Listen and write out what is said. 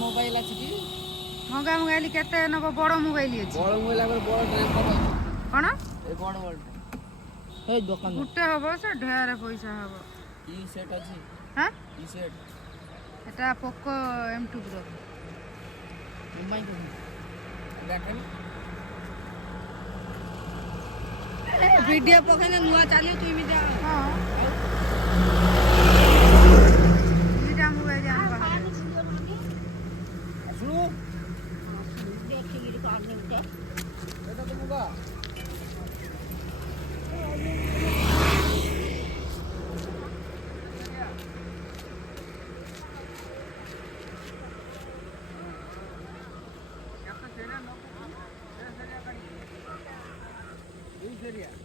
mobile अछि कि महंगा मोबाइल केते नबो बड़ मोबाइल अछि बड़ मोबाइल आगर बड़ ड्राम पता कोन ए बड़ बड़ हे दुकान गुटे हबो से ढेर पैसा हबो ई सेट अछि हां ई सेट एटा पोको M2 Pro मोबाइल को देखन वीडियो पखने नुआ चालियो तू इमे जा हां इटा मोबाइल आन बाहर असु देखि काने उठे एटा तो मुगा sería